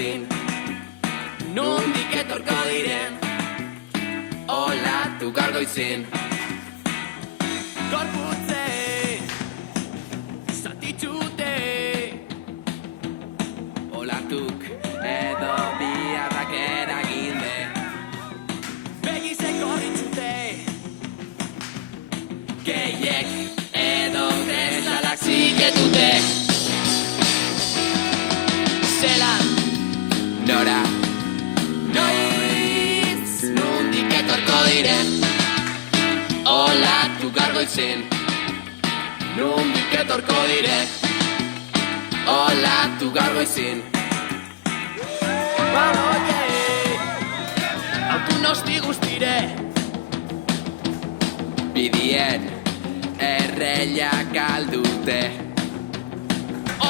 goizin, nondik etorko diren, olatu gaur goizin. Gorputzei, zatitxute, olatuk edo biharrak eraginde. Begizeko ritxute, gehiek edo desalak ziketute. Zelan, nora, noiz, nondik etorko diren, olatu gaur goizin, nondik etorko diren, olatu gaur goizin. Baloie, autu nosti guztire, bidien erreiak aldute.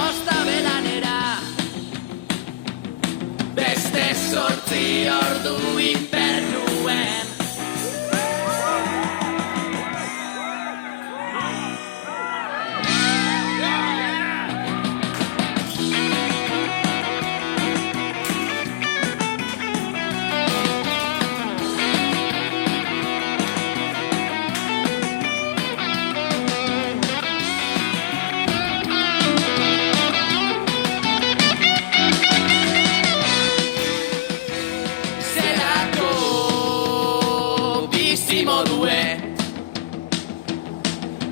Osta belanera, beste 8 ordu infernuen.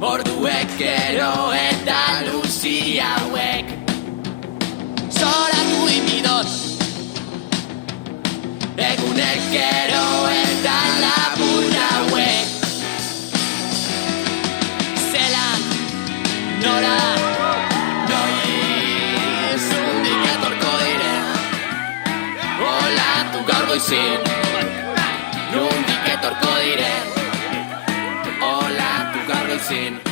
Orduek gero eta luzi hauek zoratu imidot, egunek gero eta labur hauek. Zelan, nora, noiz, nondik etorko diren, olatu gaur goizin, nondik etorko diren, olatu gaur goizin.